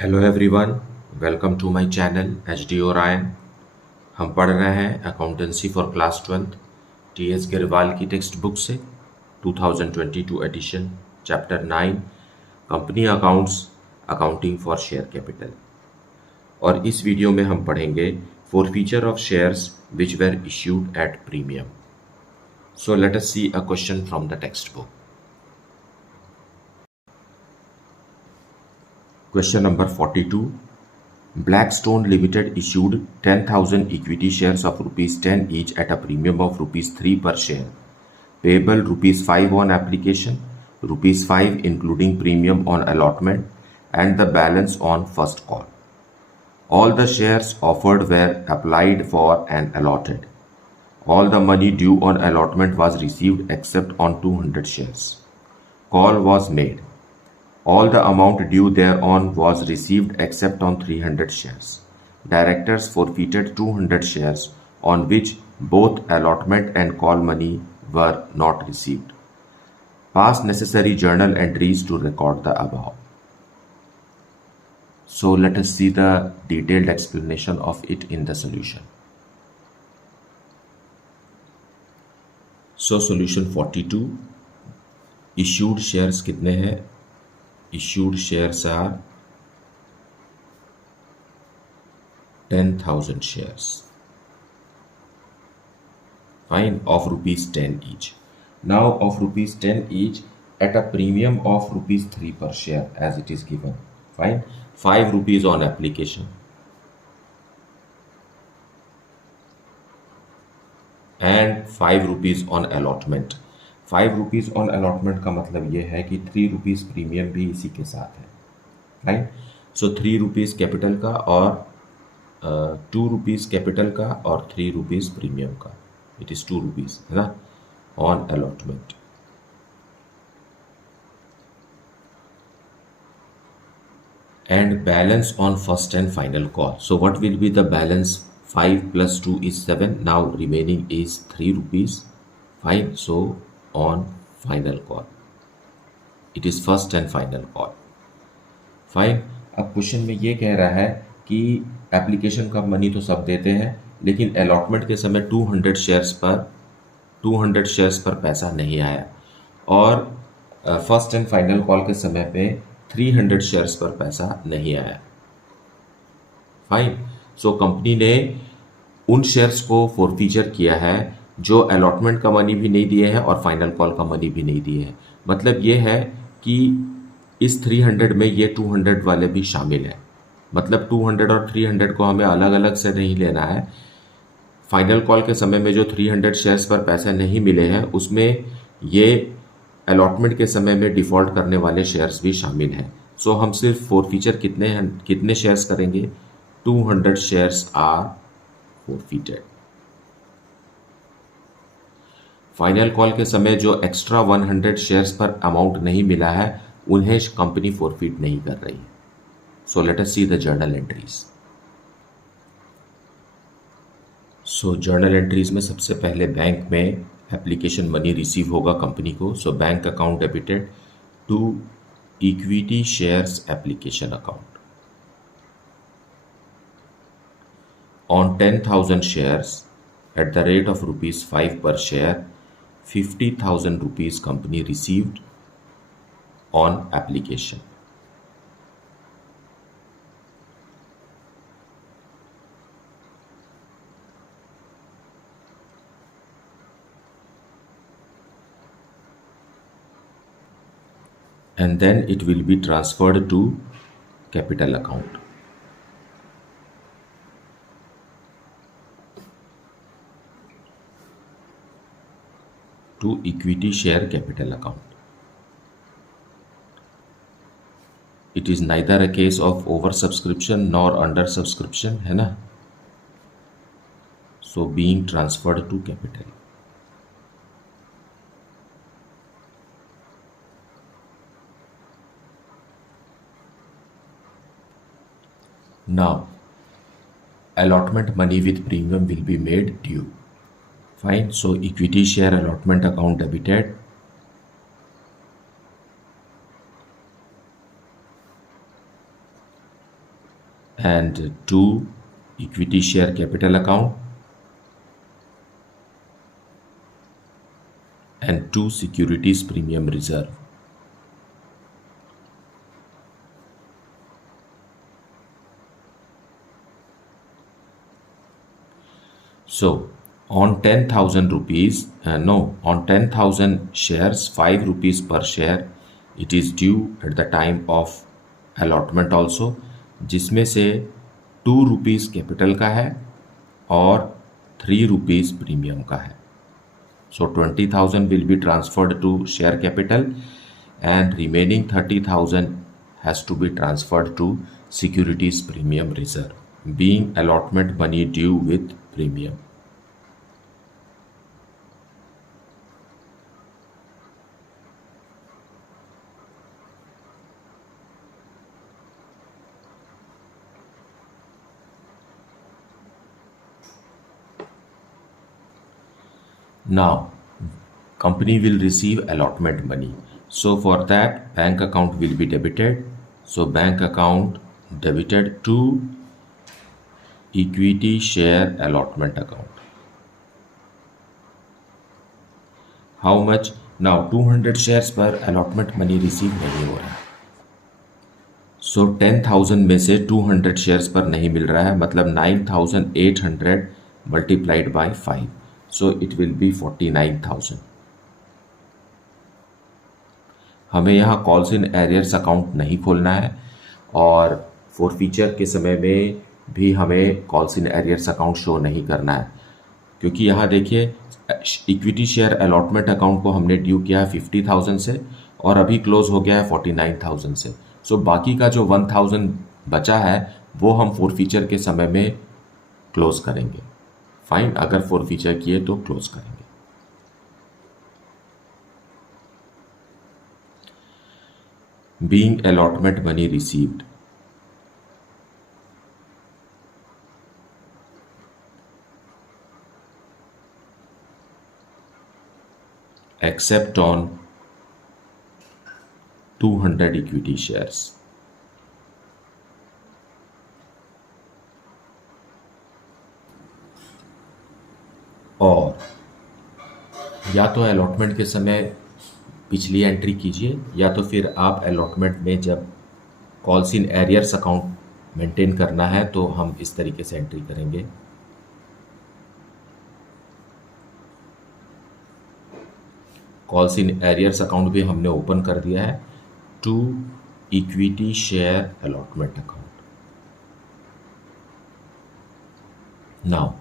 Hello everyone, welcome to my channel H D Orion. हम पढ़ रहे हैं accountancy for class 12 T S Grewal की टेक्स्ट बुक से 2022 edition chapter 9 company accounts accounting for share capital. और इस वीडियो में हम पढ़ेंगे forfeiture of shares which were issued at premium. So let us see a question from the text book. Question number 42. Blackstone Limited issued 10,000 equity shares of rupees 10 each at a premium of rupees 3 per share, payable rupees 5 on application, rupees 5 including premium on allotment, and the balance on first call. All the shares offered were applied for and allotted. All the money due on allotment was received except on 200 shares. Call was made. All the amount due thereon was received except on 300 shares. Directors forfeited 200 shares on which both allotment and call money were not received. Pass necessary journal entries to record the above. So let us see the detailed explanation of it in the solution. So solution 42. Issued shares कितने हैं? Issued shares are 10,000 shares. Fine, of rupees 10 each. Now of rupees 10 each at a premium of rupees 3 per share as it is given. Fine, 5 rupees on application and 5 rupees on allotment. 5 rupees on allotment का मतलब ये है कि 3 rupees premium भी इसी के साथ है, राइट। सो 3 रुपीज़ कैपिटल का और 2 रुपीज़ कैपिटल का और 3 रुपीज़ प्रीमियम का, इट इज़ 2 रुपीज़, है ना, on allotment. And balance on first and final call. So what will be the balance? 5 + 2 is 7. Now remaining is 3 rupees. Fine. So on final call, it is first and final call. Fine. अब question में ये कह रहा है कि application का money तो सब देते हैं, लेकिन अलॉटमेंट के समय 200 शेयर्स पर पैसा नहीं आया, और फर्स्ट एंड फाइनल कॉल के समय पे 300 शेयर्स पर पैसा नहीं आया। फाइन। सो कंपनी ने उन शेयर्स को फॉरफीचर किया है जो अलॉटमेंट का मनी भी नहीं दिए हैं और फाइनल कॉल का मनी भी नहीं दिए हैं। मतलब ये है कि इस 300 में ये 200 वाले भी शामिल हैं। मतलब 200 और 300 को हमें अलग अलग से नहीं लेना है। फाइनल कॉल के समय में जो 300 शेयर्स पर पैसे नहीं मिले हैं उसमें ये अलॉटमेंट के समय में डिफ़ॉल्ट करने वाले शेयर्स भी शामिल हैं। सो हम सिर्फ फॉरफीचर कितने शेयर्स करेंगे? 200 शेयर्स आर फॉरफीटेड। फाइनल कॉल के समय जो एक्स्ट्रा 100 शेयर्स पर अमाउंट नहीं मिला है उन्हें कंपनी फॉरफीट नहीं कर रही। So let us see the journal entries. So journal entries में सबसे पहले बैंक में एप्लीकेशन मनी रिसीव होगा कंपनी को। So bank account debited to equity shares application account on 10,000 shares at the rate of rupees 5 per share, 50,000 rupees company received on application. And then it will be transferred to capital account. To equity share capital account. It is neither a case of oversubscription nor undersubscription, है ना। So being transferred to capital. Now allotment money with premium will be made due. Fine. So equity share allotment account debited and 2 equity share capital account and 2 securities premium reserve. So on 10,000 rupees, on 10,000 shares, 5 rupees per share, it is due at the time of allotment also, जिसमें से 2 rupees capital का है और 3 rupees premium का है. So 20,000 will be transferred to share capital and remaining 30,000 has to be transferred to securities premium reserve, being allotment money due with premium. Now, company will receive allotment money. So for that, bank account will be debited. So bank account debited to equity share allotment account. How much? Now 200 shares पर allotment money receive नहीं हो रहा है. So 10,000 में से 200 shares पर नहीं मिल रहा है, मतलब 9,800 multiplied by 5. So it will be 49,000. हमें यहाँ कॉल्स इन एरियर्स अकाउंट नहीं खोलना है और फोरफीचर के समय में भी हमें calls in arrears account show नहीं करना है, क्योंकि यहाँ देखिए इक्विटी शेयर अलॉटमेंट अकाउंट को हमने ड्यू किया है 50,000 से और अभी क्लोज हो गया है 49,000 से. सो बाकी का जो 1,000 बचा है वो हम फोरफीचर के समय में क्लोज करेंगे. फाइन, अगर फोरफीचर किए तो क्लोज करेंगे. Being allotment money received, except on 200 equity shares. और या तो अलॉटमेंट के समय पिछली एंट्री कीजिए या तो फिर आप अलॉटमेंट में जब calls in arrears account maintain करना है तो हम इस तरीके से एंट्री करेंगे. कॉल्स इन एरियर्स अकाउंट भी हमने ओपन कर दिया है to equity share allotment account. Now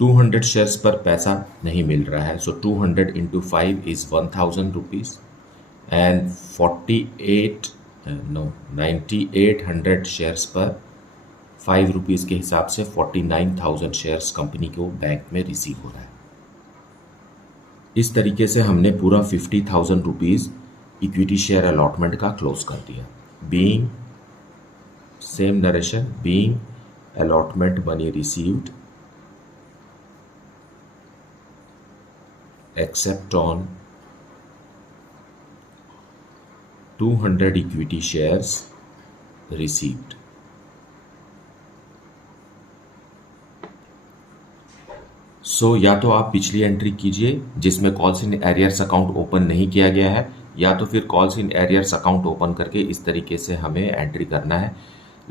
200 shares पर पैसा नहीं मिल रहा है, so 200 into 5 is 1,000 rupees and 9,800 shares पर 5 रुपीज़ के हिसाब से 49,000 शेयर्स कंपनी को बैंक में रिसीव हो रहा है. इस तरीके से हमने पूरा 50,000 रुपीज़ इक्विटी शेयर अलॉटमेंट का क्लोज कर दिया. Being same narration, being allotment money received except on 200 equity shares received. सो या तो आप पिछली एंट्री कीजिए जिसमें calls in arrears account open नहीं किया गया है, या तो फिर calls in arrears account open करके इस तरीके से हमें एंट्री करना है.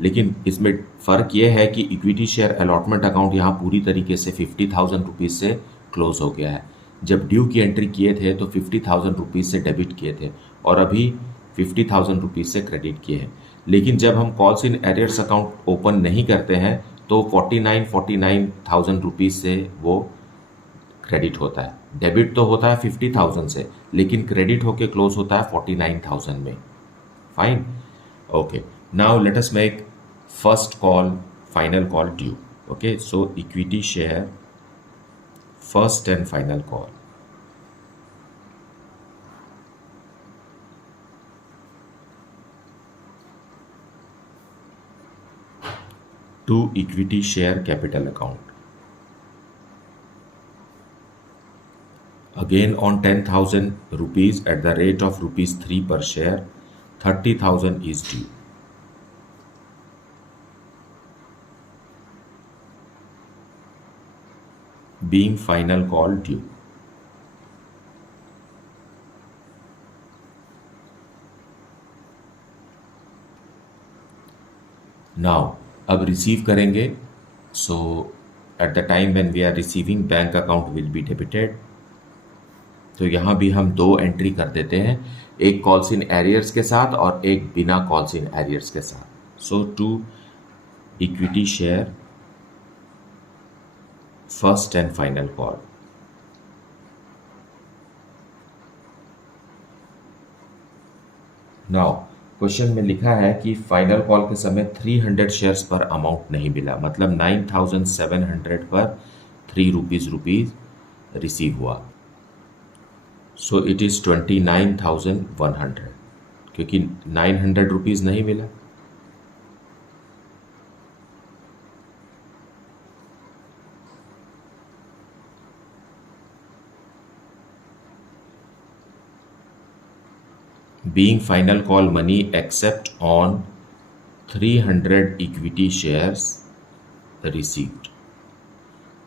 लेकिन इसमें फ़र्क ये है कि इक्विटी शेयर अलॉटमेंट अकाउंट यहाँ पूरी तरीके से 50,000 रुपीज़ से क्लोज हो गया है. जब ड्यू की एंट्री किए थे तो 50,000 रुपीज़ से डेबिट किए थे और अभी 50,000 रुपीज़ से क्रेडिट किए हैं. लेकिन जब हम calls in arrears account open नहीं करते हैं तो 49,000 रुपीज़ से वो क्रेडिट होता है. डेबिट तो होता है 50,000 से, लेकिन क्रेडिट होके क्लोज होता है 49,000 में. Fine, okay. Now let us make first call, final call due. Okay, so equity share first and final call. To equity share capital account. Again on 10,000 rupees at the rate of rupees 3 per share, 30,000 is due. being final call due. Now अब receive करेंगे, so at the time when we are receiving bank account will be debited. तो यहाँ भी हम दो entry कर देते हैं, एक कॉल्स इन एरियर्स के साथ और एक बिना कॉल्स इन एरियर्स के साथ। So to equity share first and final call. Now question में लिखा है कि फाइनल कॉल के समय 300 शेयर्स पर अमाउंट नहीं मिला, मतलब 9700 पर 3 रुपीज रिसीव हुआ। सो इट इज़ 29,100, क्योंकि 900 रुपीज़ नहीं मिला। Being final call money except on 300 equity shares received।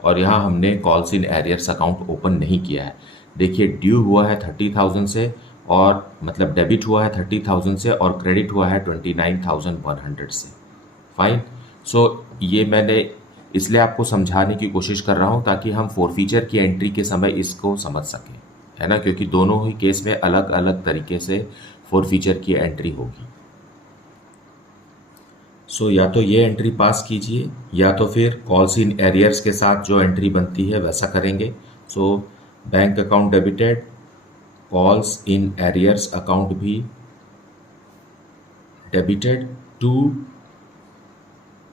और यहाँ हमने calls in arrears account open नहीं किया है। देखिए ड्यू हुआ है 30,000 से, और मतलब डेबिट हुआ है 30,000 से और क्रेडिट हुआ है 29,100 से। फाइन। सो ये मैंने इसलिए आपको समझाने की कोशिश कर रहा हूँ ताकि हम फोरफीचर की एंट्री के समय इसको समझ सकें, है ना, क्योंकि दोनों ही केस में अलग अलग तरीके से फोरफीचर की एंट्री होगी। सो या तो ये एंट्री पास कीजिए या तो फिर कॉल्स इन एरियर्स के साथ जो एंट्री बनती है वैसा करेंगे। So bank account debited, calls in arrears account भी debited to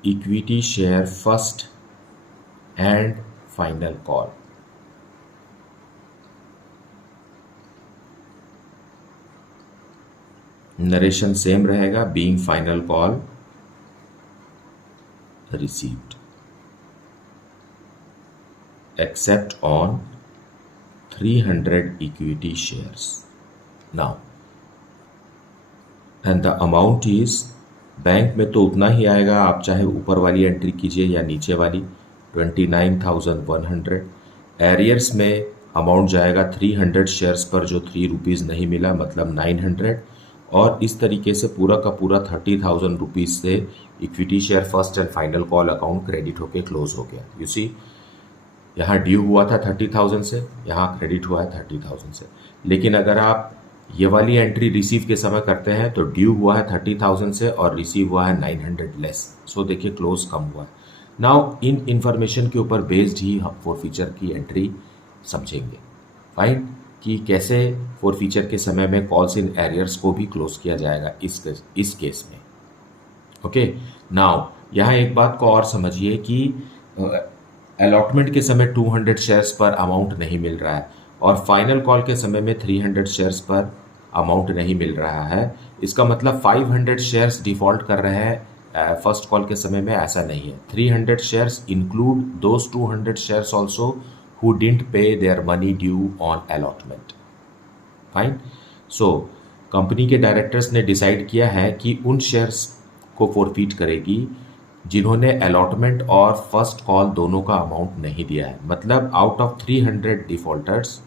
equity share first and final call. Narration same रहेगा, being final call received except on 300 equity shares now, and the amount is, bank में तो उतना ही आएगा, आप चाहे ऊपर वाली एंट्री कीजिए या नीचे वाली, 29,100। एरियर्स में अमाउंट जाएगा 300 शेयर्स पर जो 3 रुपीज़ नहीं मिला, मतलब 900, और इस तरीके से पूरा का पूरा 30,000 रुपीज़ से equity share first and final call account credit होके क्लोज हो गया। यू सी, यहाँ ड्यू हुआ था 30,000 से, यहाँ क्रेडिट हुआ है 30,000 से। लेकिन अगर आप ये वाली एंट्री रिसीव के समय करते हैं तो ड्यू हुआ है 30,000 से और रिसीव हुआ है 900 लेस। सो देखिए क्लोज कम हुआ है। नाउ इन इंफॉर्मेशन के ऊपर बेस्ड ही हम फोरफीचर की एंट्री समझेंगे। फाइन, कि कैसे फोरफीचर के समय में कॉल्स इन एरियर्स को भी क्लोज किया जाएगा इस केस में। ओके, नाउ यहाँ एक बात को और समझिए कि अलॉटमेंट के समय 200 शेयर्स पर अमाउंट नहीं मिल रहा है और फाइनल कॉल के समय में 300 शेयर्स पर अमाउंट नहीं मिल रहा है। इसका मतलब 500 शेयर्स डिफॉल्ट कर रहे हैं फर्स्ट कॉल के समय में, ऐसा नहीं है। 300 shares include those 200 shares also who didn't pay their money due on allotment। Fine. So company के डायरेक्टर्स ने डिसाइड किया है कि उन शेयर्स को फोरफीट करेगी जिन्होंने अलॉटमेंट और फर्स्ट कॉल दोनों का अमाउंट नहीं दिया है। मतलब out of 300 defaulters,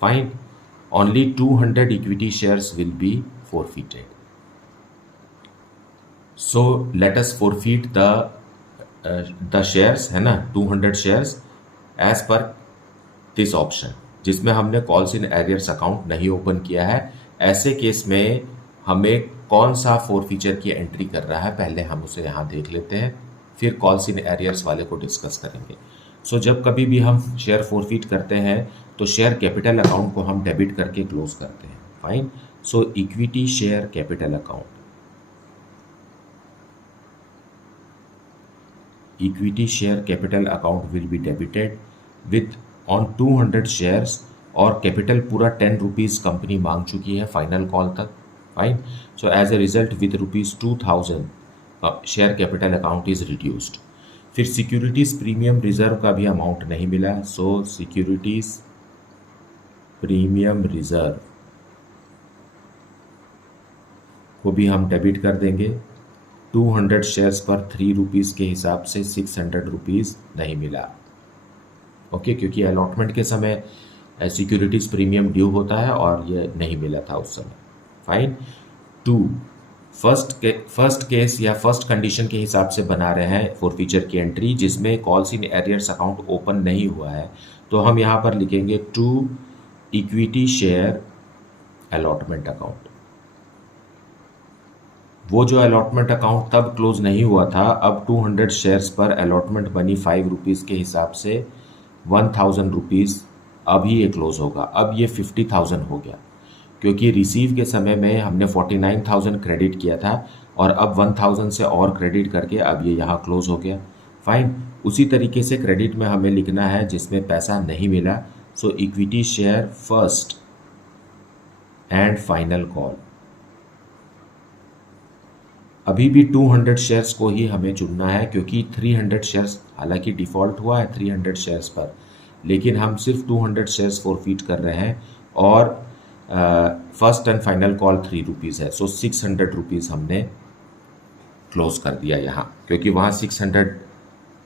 fine, only 200 equity shares will be forfeited. So let us forfeit the shares, है ना, 200 shares as per this option, जिसमें हमने कॉल्स इन एरियर्स अकाउंट नहीं ओपन किया है। ऐसे केस में हमें कौन सा फोरफीचर की एंट्री कर रहा है, पहले हम उसे यहाँ देख लेते हैं, फिर कॉल्स इन एरियर्स वाले को डिस्कस करेंगे। सो जब कभी भी हम शेयर फोरफीट करते हैं तो शेयर कैपिटल अकाउंट को हम डेबिट करके क्लोज करते हैं। Fine. So equity share capital account, equity share capital account will be debited with on 200 shares, और कैपिटल पूरा 10 रुपीज़ कंपनी मांग चुकी है फाइनल कॉल तक। Fine. So as a result with ₹2,000 share capital account is reduced. फिर securities premium reserve का भी amount नहीं मिला। सो सिक्योरिटीज प्रीमियम रिजर्व को भी हम डेबिट कर देंगे। 200 शेयर्स पर 3 रुपीज़ के हिसाब से 600 रुपीज़ नहीं मिला। ओके, क्योंकि अलॉटमेंट के समय सिक्योरिटीज़ प्रीमियम ड्यू होता है और ये नहीं मिला था उस समय। फाइन। टू, फर्स्ट केस या फर्स्ट कंडीशन के हिसाब से बना रहे हैं फॉरफीचर की एंट्री, जिसमें calls in arrears account open नहीं हुआ है, तो हम यहाँ पर लिखेंगे to equity share allotment account. वो जो अलॉटमेंट अकाउंट तब क्लोज नहीं हुआ था, अब 200 शेयर्स पर अलॉटमेंट बनी 5 रुपीज़ के हिसाब से 1000 रुपीज़, अभी ये क्लोज होगा। अब ये 50,000 हो गया, क्योंकि रिसीव के समय में हमने 49,000 क्रेडिट किया था और अब 1000 से और क्रेडिट करके अब ये यहाँ क्लोज हो गया। फाइन। उसी तरीके से क्रेडिट में हमें लिखना है जिसमें पैसा नहीं मिला, so equity share first and final call. अभी भी 200 शेयर्स को ही हमें चुनना है, क्योंकि 300 शेयर्स, हालांकि डिफ़ॉल्ट हुआ है 300 शेयर्स पर, लेकिन हम सिर्फ 200 शेयर्स फॉरफीट कर रहे हैं और first and final call 3 rupees है, सो 600 रुपीज़ हमने क्लोज कर दिया यहाँ, क्योंकि वहाँ 600,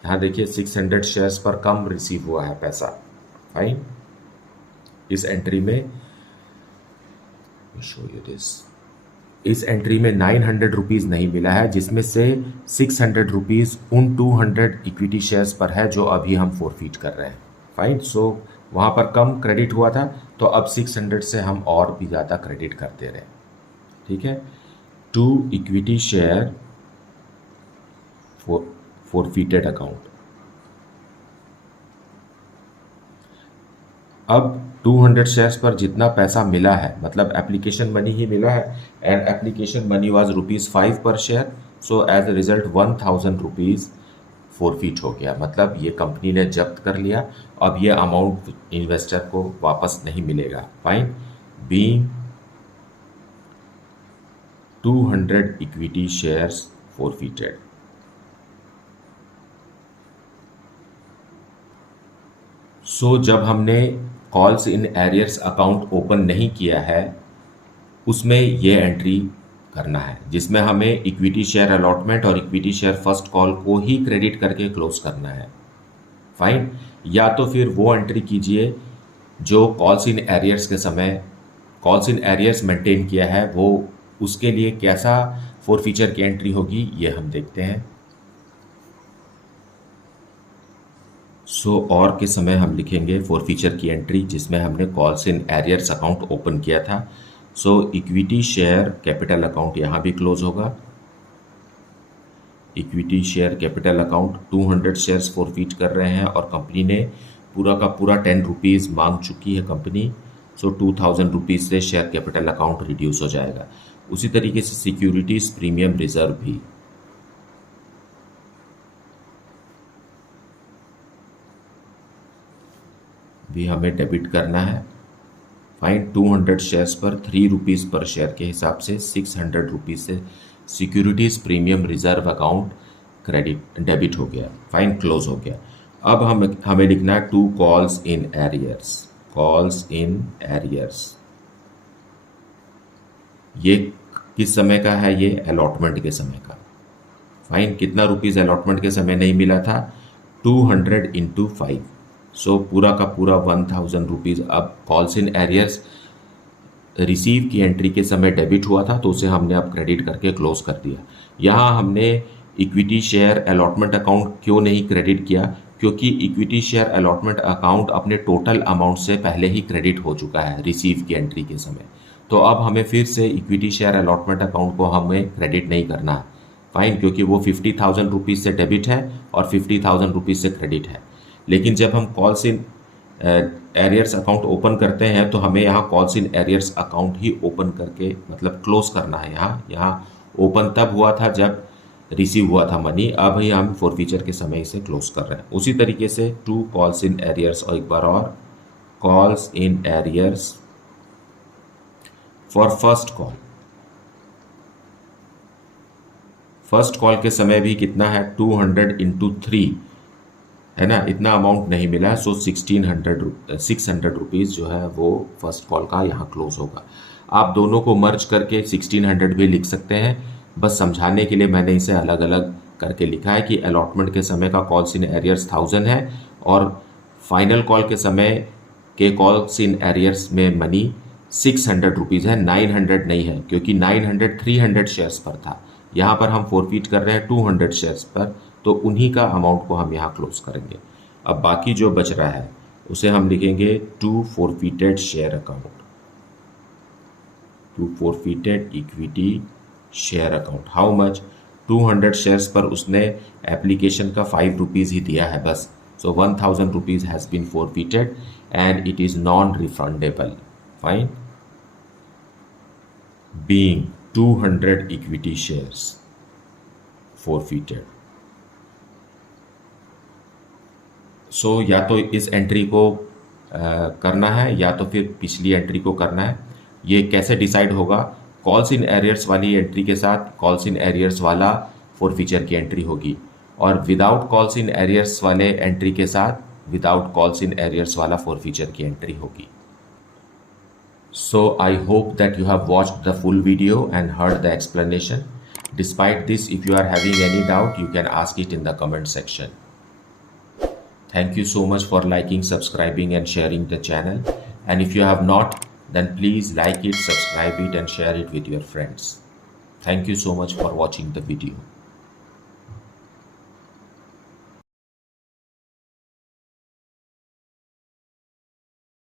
यहाँ देखिए 600 शेयर्स पर कम रिसीव हुआ है पैसा। फाइन। इस एंट्री में शो यू दिस, इस एंट्री में 900 रुपीज़ नहीं मिला है, जिसमें से 600 रुपीज़ उन 200 इक्विटी शेयर्स पर है जो अभी हम फॉरफीट कर रहे हैं। फाइन। सो वहाँ पर कम क्रेडिट हुआ था, तो अब 600 से हम और भी ज़्यादा क्रेडिट करते रहे। ठीक है। To equity share forfeited account. अब 200 शेयर्स पर जितना पैसा मिला है, मतलब एप्लीकेशन मनी ही मिला है, and application money was ₹5 per share, so as a result 1000 rupees forfeit हो गया, मतलब ये कंपनी ने जब्त कर लिया। अब ये अमाउंट इन्वेस्टर को वापस नहीं मिलेगा। Fine. Being 200 equity shares forfeited. So जब हमने calls in arrears account open नहीं किया है, उसमें ये एंट्री करना है, जिसमें हमें इक्विटी शेयर अलॉटमेंट और इक्विटी शेयर फर्स्ट कॉल को ही क्रेडिट करके क्लोज करना है। फाइन। या तो फिर वो एंट्री कीजिए जो कॉल्स इन एरियर्स के समय कॉल्स इन एरियर्स मेंटेन किया है, वो उसके लिए कैसा फॉरफीचर की एंट्री होगी ये हम देखते हैं। सो और के समय हम लिखेंगे फॉरफीचर की एंट्री जिसमें हमने calls in arrears account open किया था। सो इक्विटी शेयर कैपिटल अकाउंट यहाँ भी क्लोज होगा। Equity share capital account 200 shares forfeit कर रहे हैं और कंपनी ने पूरा का पूरा 10 रुपीज़ मांग चुकी है कंपनी। सो 2000 रुपीज़ से शेयर कैपिटल अकाउंट रिड्यूस हो जाएगा। उसी तरीके से सिक्योरिटीज़ प्रीमियम रिजर्व भी हमें डेबिट करना है। फाइन। 200 शेयर्स पर 3 रुपीज़ पर शेयर के हिसाब से 600 रुपीज़ से securities premium reserve account credit debit हो गया। फाइन। क्लोज हो गया। अब हमें लिखना है to calls in arrears. Calls in arrears ये किस समय का है? ये अलॉटमेंट के समय का। फाइन। कितना रुपीज़ अलॉटमेंट के समय नहीं मिला था? 200 इंटू 5, सो पूरा का पूरा 1000 रुपीज़। अब कॉल्स इन एरियर्स रिसीव की एंट्री के समय डेबिट हुआ था, तो उसे हमने अब क्रेडिट करके क्लोज कर दिया। यहाँ हमने इक्विटी शेयर अलॉटमेंट अकाउंट क्यों नहीं क्रेडिट किया? क्योंकि इक्विटी शेयर अलॉटमेंट अकाउंट अपने टोटल अमाउंट से पहले ही क्रेडिट हो चुका है रिसीव की एंट्री के समय। तो अब हमें फिर से इक्विटी शेयर अलॉटमेंट अकाउंट को हमें क्रेडिट नहीं करना है। फाइन। क्योंकि वो 50,000 रुपीज़ से डेबिट है और 50,000 रुपीज़ से क्रेडिट है। लेकिन जब हम calls in arrears account open करते हैं तो हमें यहाँ calls in arrears account he open करके मतलब क्लोज करना है। यहाँ ओपन तब हुआ था जब रिसीव हुआ था मनी, अब ही हम फॉरफीचर के समय इसे क्लोज कर रहे हैं। उसी तरीके से टू कॉल्स इन एरियर्स, और एक बार और calls in arrears for first call. First call के समय भी कितना है? 200 इंटू 3 है ना, इतना अमाउंट नहीं मिला, सो 600 रुपीज़ जो है वो फर्स्ट कॉल का यहाँ क्लोज होगा। आप दोनों को मर्ज करके 1600 भी लिख सकते हैं, बस समझाने के लिए मैंने इसे अलग अलग करके लिखा है कि अलॉटमेंट के समय का कॉल्स इन एरियर्स 1000 है और फाइनल कॉल के समय के कॉल्स इन एरियर्स में मनी 600 रुपीज़ है, 900 नहीं है, क्योंकि 900 300 शेयर्स पर था। यहाँ पर हम फॉरफीट कर रहे हैं 200 शेयर्स पर, तो उन्हीं का अमाउंट को हम यहाँ क्लोज करेंगे। अब बाकी जो बच रहा है उसे हम लिखेंगे to forfeited share account, to forfeited equity share account. How much? 200 shares पर उसने एप्लीकेशन का 5 रुपीज़ ही दिया है बस। So 1000 rupees has been forfeited and it is non refundable. Fine. Being 200 equity shares forfeited. So या तो इस एंट्री को करना है या तो फिर पिछली एंट्री को करना है। ये कैसे डिसाइड होगा? कॉल्स इन एरियर्स वाली एंट्री के साथ कॉल्स इन एरियर्स वाला फॉरफीचर की एंट्री होगी, और विदाउट कॉल्स इन एरियर्स वाले एंट्री के साथ विदाउट कॉल्स इन एरियर्स वाला फॉरफीचर की एंट्री होगी। So I hope that you have watched the full video and heard the explanation. Despite this, if you are having any doubt, you can ask it in the comment section. Thank you so much for liking, subscribing and sharing the channel. And if you have not, then please like it, subscribe it and share it with your friends. Thank you so much for watching the video.